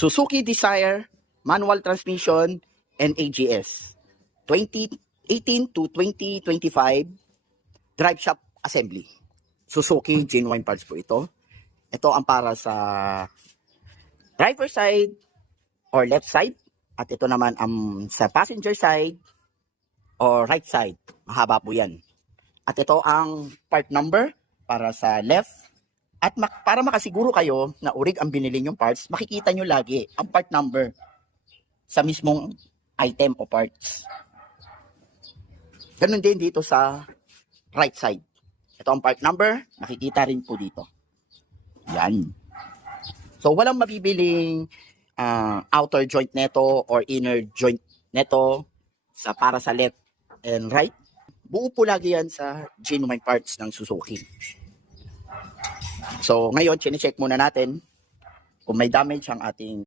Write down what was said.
Suzuki Desire, manual transmission, and AGS. 2018 to 2025, drive shop assembly. Suzuki genuine parts po ito. Ito ang para sa driver side or left side. At ito naman ang sa passenger side or right side. Mahaba po yan. At ito ang part number para sa left. At para makasiguro kayo na urig ang binili nyong parts, makikita nyo lagi ang part number sa mismong item o parts. Ganun din dito sa right side. Ito ang part number, makikita rin po dito. Yan. So walang mabibiling outer joint neto or inner joint neto para sa left and right. Buo po lagi yan sa genuine parts ng Suzuki. So ngayon, chinecheck muna natin kung may damage ang ating